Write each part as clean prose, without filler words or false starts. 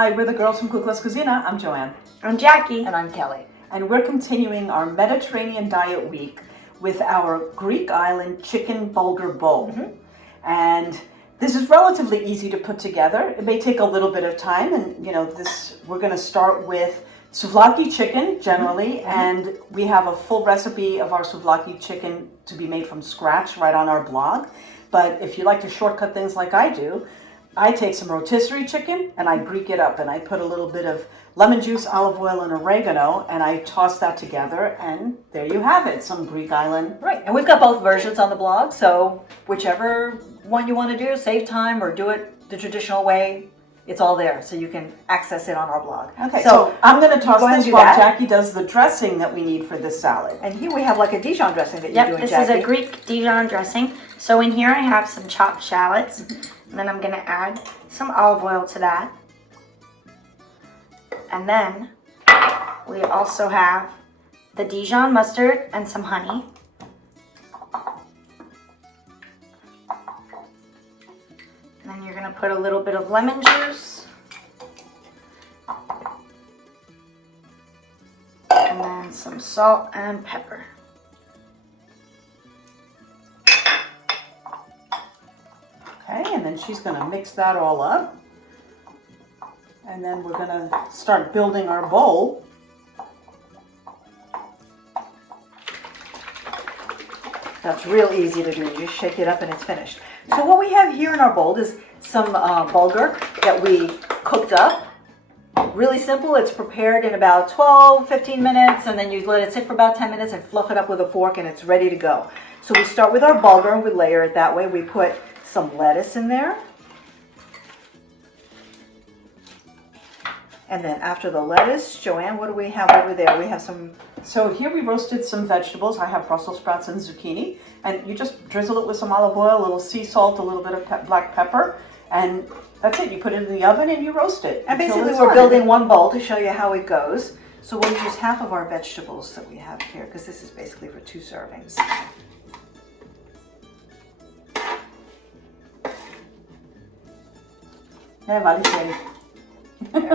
Hi, we're the girls from Cucla's Cucina. I'm Joanne. I'm Jackie. And I'm Kelly. And we're continuing our Mediterranean diet week with our Greek island chicken-bulgur bowl. And this is relatively easy to put together. It may take a little bit of time, and we're going to start with souvlaki chicken generally, and we have a full recipe of our souvlaki chicken to be made from scratch right on our blog. But if you like to shortcut things like I do, I take some rotisserie chicken and I Greek it up, and I put a little bit of lemon juice, olive oil, and oregano, and I toss that together, and there you have it, some Greek island. Right, and we've got both versions on the blog, so whichever one you want to do, save time or do it the traditional way, it's all there, so you can access it on our blog. Okay, so I'm going to toss this while that. Jackie does the dressing that we need for this salad. And here we have like a Dijon dressing that you're doing, this Jackie. is a Greek Dijon dressing. So in here I have some chopped shallots, and then I'm going to add some olive oil to that. And then we also have the Dijon mustard and some honey. And then you're going to put a little bit of lemon juice. And then some salt and pepper. Okay, and then she's going to mix that all up. And then we're going to start building our bowl. That's real easy to do. You just shake it up and it's finished. So what we have here in our bowl is some bulgur that we cooked up. Really simple. It's prepared in about 12-15 minutes, and then you let it sit for about 10 minutes and fluff it up with a fork, and it's ready to go. So we start with our bulgur and we layer it that way. We put some lettuce in there. And then after the lettuce, Joanne, what do we have over there? We have some... So here we roasted some vegetables. I have Brussels sprouts and zucchini. And you just drizzle it with some olive oil, a little sea salt, a little bit of black pepper. And that's it. You put it in the oven and you roast it. And basically we're building one bowl to show you how it goes. So we'll use half of our vegetables that we have here, because this is basically for 2 servings. There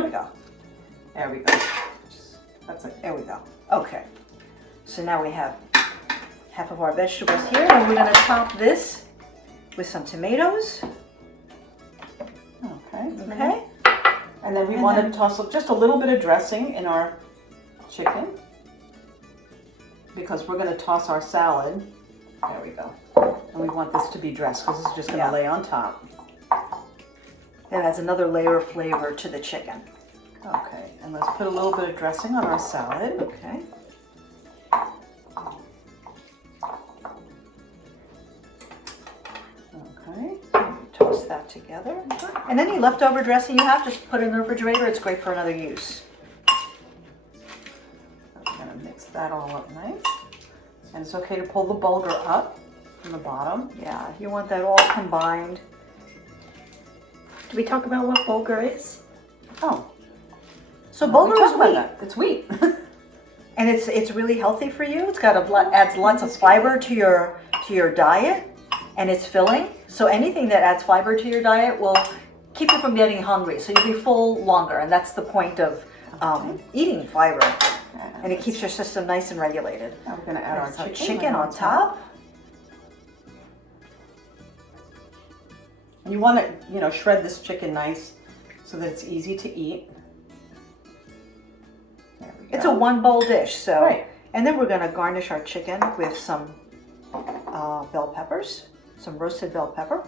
we go. There we go. That's it. There we go. Okay. So now we have half of our vegetables here, and we're going to top this with some tomatoes. Okay. And then we want to toss just a little bit of dressing in our chicken, because we're going to toss our salad. There we go. And we want this to be dressed, because it's just going to lay on top. That adds another layer of flavor to the chicken. Okay, and let's put a little bit of dressing on our salad. Okay. Okay. Toss that together. And any leftover dressing you have, just put it in the refrigerator. It's great for another use. I'm going to mix that all up nice. And it's okay to pull the bulgur up from the bottom. Yeah, you want that all combined. Did we talk about what bulgur is? Oh. So bulgur is wheat. It's wheat. And it's really healthy for you. It's got adds lots of fiber to your diet, and it's filling. So anything that adds fiber to your diet will keep you from getting hungry. So you'll be full longer, and that's the point of eating fiber. And it keeps your system nice and regulated. Now we're going to add our chicken on top. And you want to, shred this chicken nice so that it's easy to eat. There we go. It's a 1-bowl dish, so. Right. And then we're going to garnish our chicken with some bell peppers, some roasted bell pepper.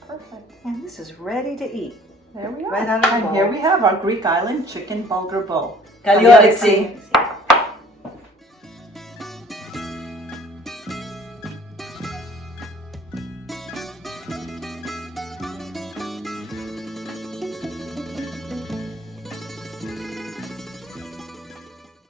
Perfect. And this is ready to eat. There we are. Right out of the bowl. And here we have our Greek island chicken bulgur bowl. Kalyoriksi.